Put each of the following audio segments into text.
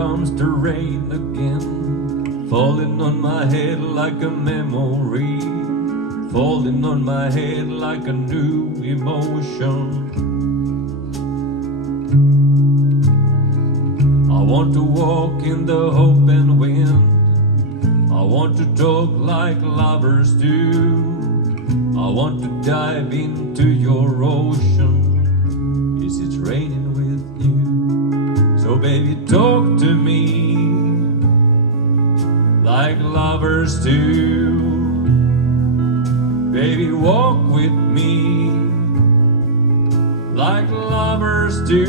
comes the rain again, falling on my head like a memory, falling on my head like a new emotion. I want to walk in the open wind, I want to talk like lovers do, I want to dive into your ocean. Is it raining with you? So baby, talk to me like lovers do. Baby, walk with me like lovers do.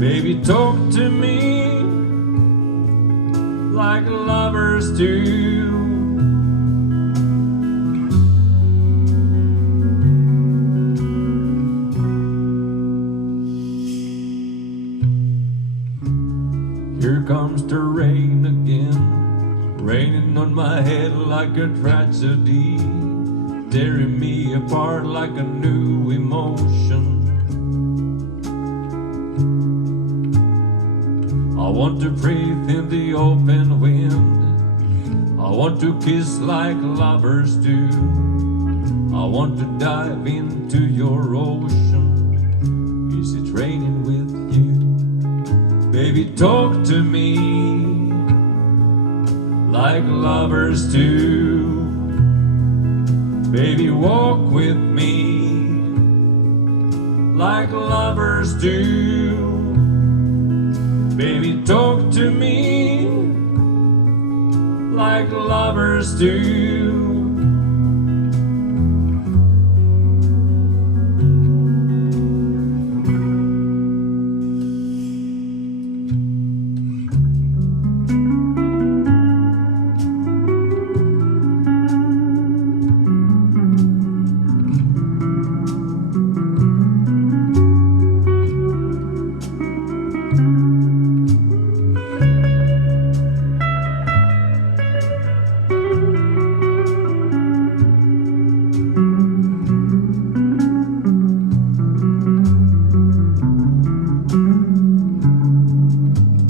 Baby, talk to me like lovers do. Here comes the rain again, raining on my head like a tragedy, tearing me apart like a new emotion. I want to breathe in the open wind, I want to kiss like lovers do, I want to dive into your ocean. Is it raining with you? Baby, talk to me like lovers do. Baby, walk with me like lovers do. Baby, talk to me like lovers do.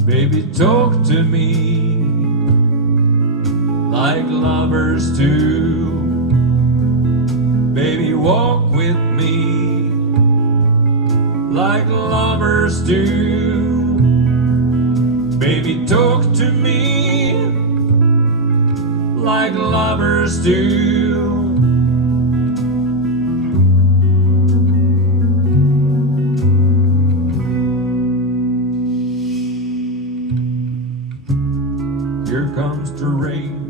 Baby, talk to me like lovers do. Baby, walk with me like lovers do. Baby, talk to me like lovers do. Here comes the rain